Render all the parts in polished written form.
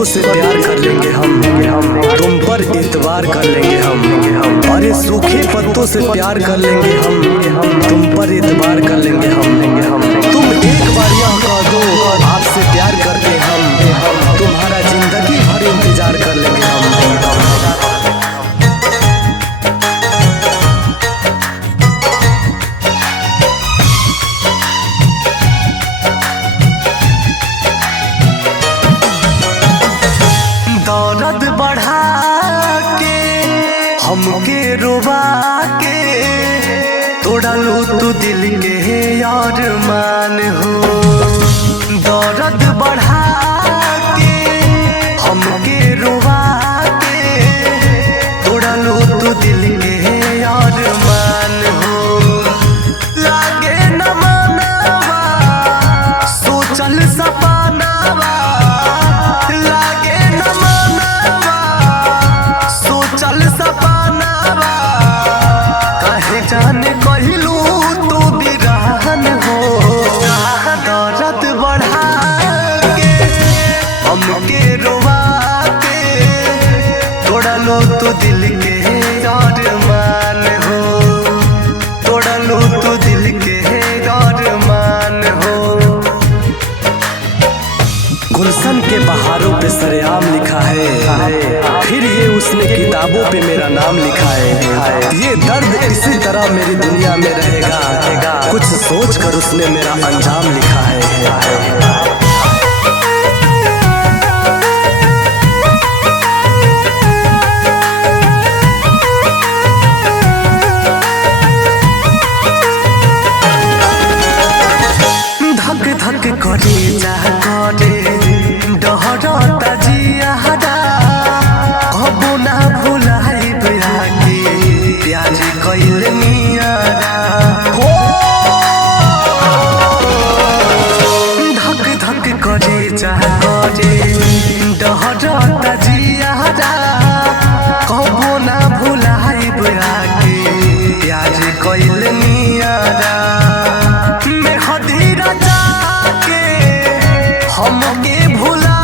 पत्तों से प्यार कर लेंगे हम तुम पर एतबार कर लेंगे हम। अरे सूखे पत्तों से प्यार कर लेंगे हम तुम पर एतबार कर लेंगे हम। तुम एक बार यह कह दो आपसे प्यार करते हम तुम्हारा जिंदगी भर इंतजार कर लेंगे हम। दौलत बढ़ा के हमके रोवा के तोड़ा लो तो दिल के यार मान हो। दौलत बढ़ा के हमके रोवा के तोड़ा लो तो दिल के यार मान हो। लागे न मानवा सोचल सपनावा जाने कहलू तू बिरहन हो। दौलत बढ़ा के हमके रोवा के तोड़ा लो तो दिल के यार मान हो। तोड़ा लो तो दिल के यार मान हो। गुलशन के बहारों पे सरेआम लिखा है फिर ये उसने किताबों पे मेरा नाम लिखा है। ये दर्द इसी तरह मेरी दुनिया में रहेगा कुछ सोच कर उसने मेरा अंजाम लिखा है। धक धक करे जा करे डहरता जियादा कबो ना भुलाई के प्यार कइल नियारा हो। धक धक करे जा करे डहरता जियादा कबो ना भुलाई के प्यार कइल नियारा। हमके भुला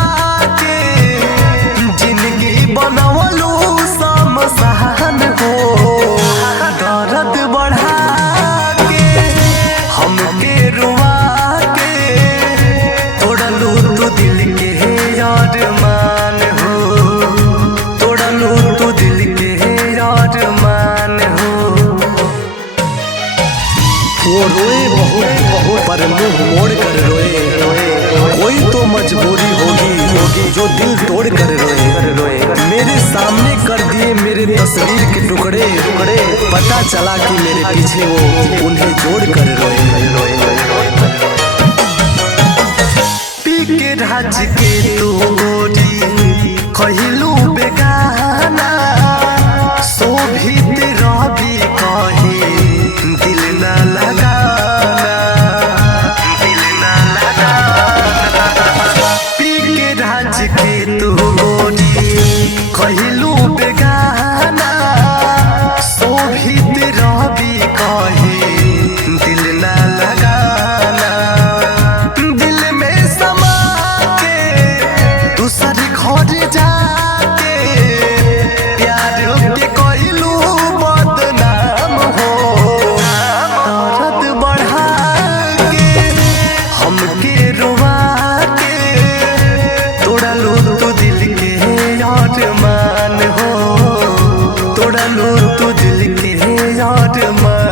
के जिंदगी बनवलू समसान हो। दर्द बढ़ा के हमके रुआ के तोड़लू तो दिल के यार मान हो। तोड़लू तो दिल के यार मान हो। वो रोए बहुत पर मुंह मोड़ कर रोए कोई तो मजबूरी होगी जो दिल तोड़ कर रोए। मेरे सामने कर दिए मेरे तस्वीर के टुकड़े पता चला कि मेरे पीछे वो उन्हें जोड़ कर रोए। पी के राज के तू गोरी कहलू बेगाना शोभित रवि कहे दिल न लगाना। राज के तू गोरी कहलू बेगाना शोभित रवि कहे दिल न लगाना। दिल में समा के दूसर घर जाके प्यार के कहलू बदनाम हो। दर्द बढ़ा के हमके रुआ तोड़ा लो तो दिल के यार मान हो। तोड़ा लो तो दिल के यार मान।